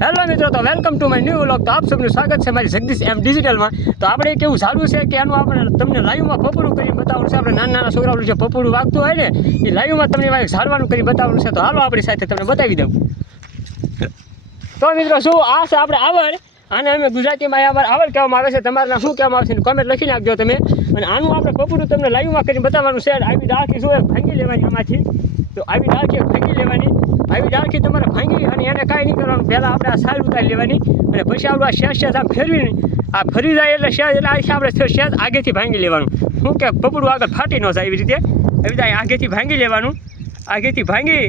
Hello મિત્રો, તો welcome to my new vlog. તો આપ સૌનું સ્વાગત છે મારી જગદીશ એમ ડિજિટલમાં. તો આપણે કેવું સારું છે કે એનું આપણે તમને લાઈવમાં પપડું કરી બતાવવાનું છે. આપણે નાના છોકરાઓનું જે પપડું વાગતું હોય ને એ લાઈવમાં તમને સારવાનું કરી બતાવવાનું છે. તો હાલો આપણી સાથે તમને બતાવી દઉં. તો મિત્રો શું આ છે આપણે આવડ, આને અમે ગુજરાતીમાં આવડ કહેવામાં આવે છે. તમારે શું કહેવામાં આવે છે કોમેન્ટ લખી નાખજો તમે. અને આનું આપણે પપડું તમને લાઈવમાં કરી બતાવવાનું છે. આવી ડાળખી શું ભાંગી લેવાની આમાંથી. તો આવી ડાળખી ભાંગી લેવાની. આવી ડાળખી તમારે ભાંગી અને એને કાંઈ નહીં કરવાનું. પહેલાં આપણે આ સાલ ઉતારી લેવાની અને પછી આપણે શેષ આમ ફેરવીને આ ફરી જાય એટલે શેષ એટલે આપણે શેષ આગેથી ભાંગી લેવાનું. શું કે પપડું આગળ ફાટી ન જાય એવી રીતે આગેથી ભાંગી લેવાનું. આગેથી ભાંગી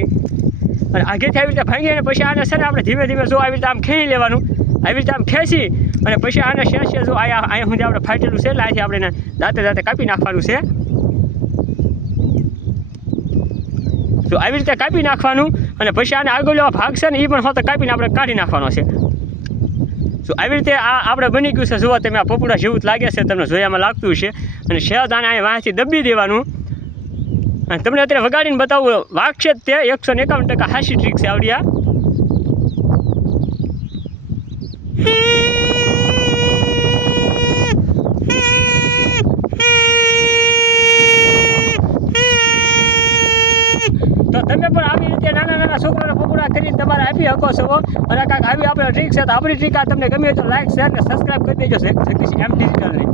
અને આગેથી આવી રીતે ભાંગી અને પછી આને છે ને આપણે ધીમે ધીમે જો આવી રીતે આમ ખેંચી લેવાનું. આવી રીતે આમ ખેંચી અને પછી આને શેષ જો અહીંયા સુધી આપણે ફાટેલું છે એટલે અહીંથી આપણે દાંતે દાંતે કાપી નાખવાનું છે. તો આવી રીતે કાપી નાખવાનું અને પછી આને આગળ ભાગ છે ને એ પણ હોતો કાપીને આપણે કાઢી નાખવાનો છે. તો આવી રીતે આ આપણે બની ગયું છે. જુઓ તમે આ પપુડા જેવું જ લાગે છે, તમને જોયામાં લાગતું છે. અને શેદ આને અહીં વાંચી દબી દેવાનું અને તમને અત્યારે વગાડીને બતાવું વાગશે જ તે 151% હાસી ટ્રીક છે આવડ્યા. તો તમે પણ આવી રીતે નાના નાના છોકરાને પપુડા કરીને તમારે આપી શકો છો. અને કાંઈક આવી આપણે ટ્રીક છે તો આપણી ટ્રીક આ તમને ગમે તો લાઈક શેર અને સબસ્ક્રાઈબ કરી દેજો જગદીશ એમ ડિજિટલને.